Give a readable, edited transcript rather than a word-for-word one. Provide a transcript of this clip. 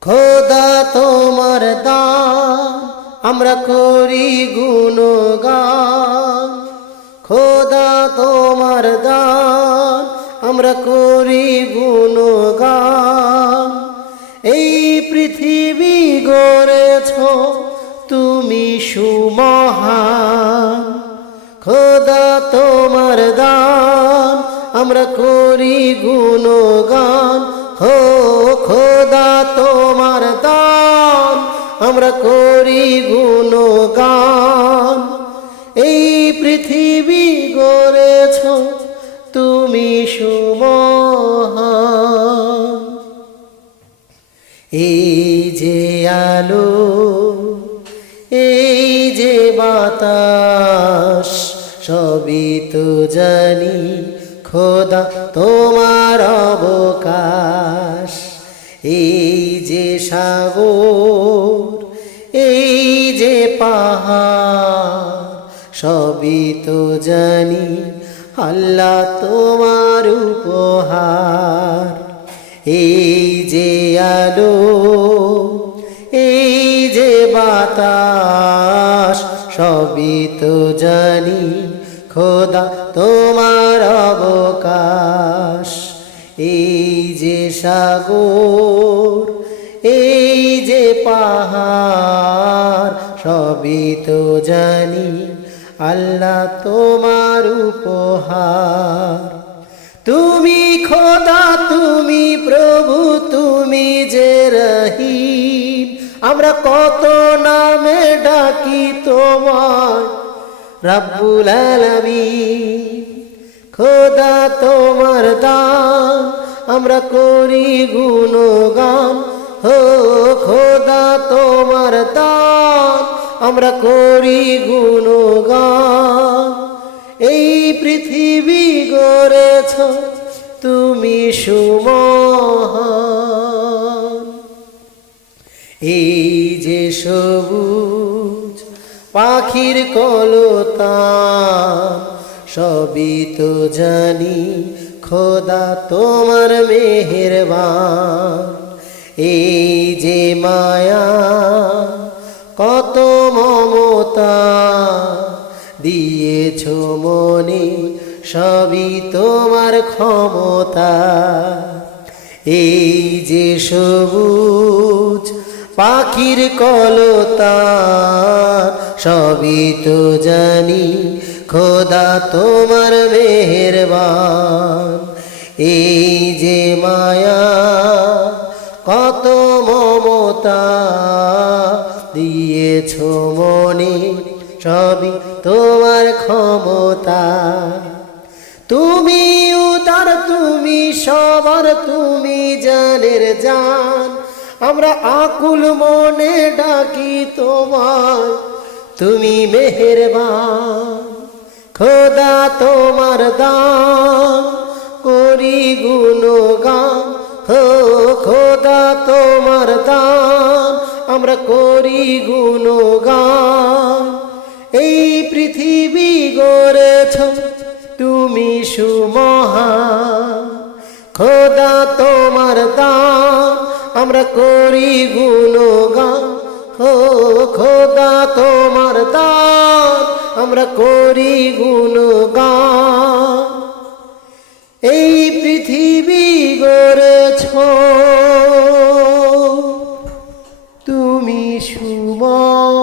খোদা তোমার দান আমরা করি গুণগান, খোদা তোমার দান আমরা করি গুণগান। এই পৃথিবী গড়েছ তুমি সুমহান, খোদা তোমার দান আমরা করি গুণগান। হো খোদা তোমার দান আমরা করি গুণগান। এই পৃথিবী গড়েছ তুমি সুমহান। এই যে আলো, এই যে বাতাস, সবই তো জানি খোদা তোমার অবকাশ। এই যে সাগর, এই যে পাহাড়, সবই তো জানি আল্লাহ তোমার উপহার। এই যে আলো, এই যে বাতাস, সবই তো জানি খোদা তোমার অবকাশ। এই যে সাগর, এই যে পাহাড়, সবই তো জানি আল্লাহ তোমার উপহার। তুমি খোদা, তুমি প্রভু, তুমি যে রহিম, আমরা কত নামে ডাকি তোমায় রব্বুল আলামিন। খোদা তোমার দান আমরা করি গুণগান, হো খোদা তোমার দান আমরা করি গুণগান। এই পৃথিবী গড়েছ তুমি সুমহান। এই যে সবুজ পাখির কলতান, সবই তো জানি খোদা তোমার মেহেরবান। এই যে মায়া, কত মমতা দিয়েছ মনে, সবই তোমার ক্ষমতা। এই যে সবুজ পাখির কলতান, সবই তো জানি খোদা তোমার মেহেরবান। এই যে মায়া, কত মমতা দিয়েছ মনে, সবই তোমার ক্ষমতা। তুমি উদার, তুমি সবার, তুমি জানের জান, আমরা আকুল মনে ডাকি তোমায়, তুমি মেহেরবান। খোদা তোমার দান করি গুণগান, হো খোদা তোমার দান আমরা করি গুণগান। এই পৃথিবী গড়েছ তুমি সুমহান, খোদা তোমার দান আমরা করি গুণগান। হো খোদা তোমার দান আমরা করি গুণগান। এই পৃথিবী গড়েছ তুমি সুমহান।